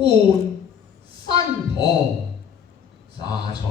伴身旁沙翠。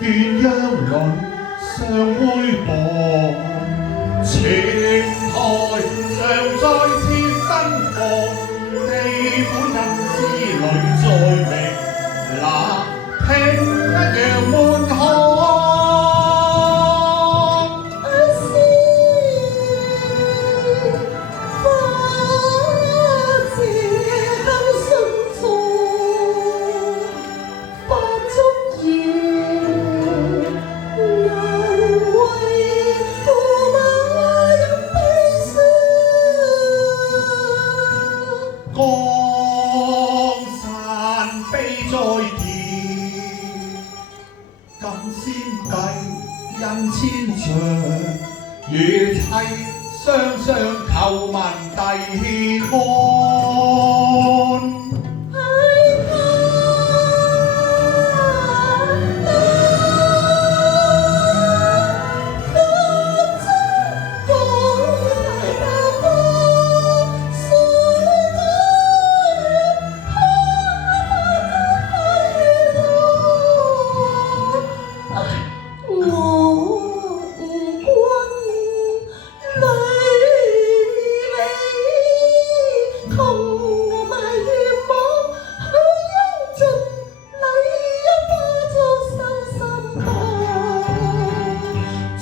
鴛鴦裏相會傍，情台常再次新放，地府人之淚在明，那聽一樣滿腔。江山悲再見，今先計印千丈，與妻雙雙求問弟安。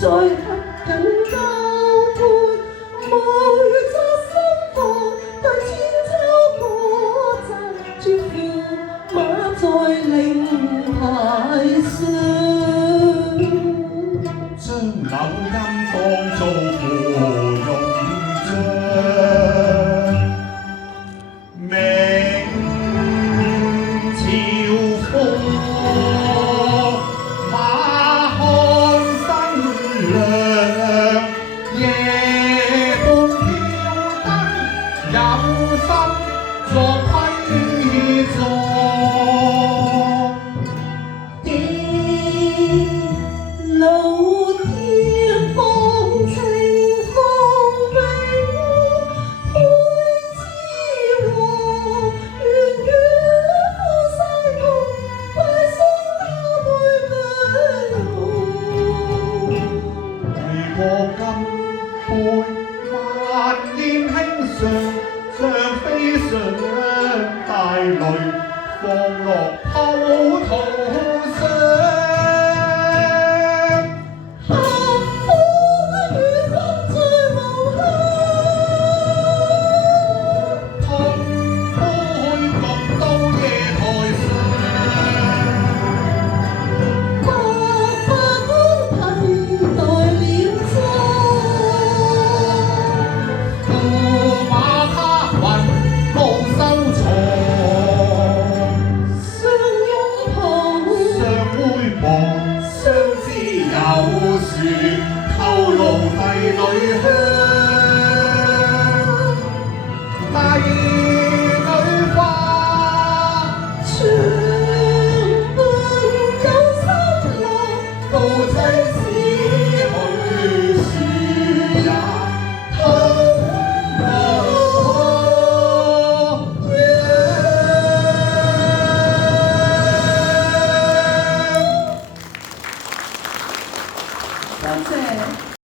再合緊交換，無作心房，待千秋果實，絕駙馬在令牌上，將柳陰當做芙蓉漿，明朝風。作批狀，地老天荒情風永，配之和，願與夫婿同，拜相交杯舉龍。為國金杯萬宴輕上。像飛上大淚放落鋪土上，合歡與君在無鄉，碰杯共到夜台上，白髮空替代了妝。相擁抱。多謝。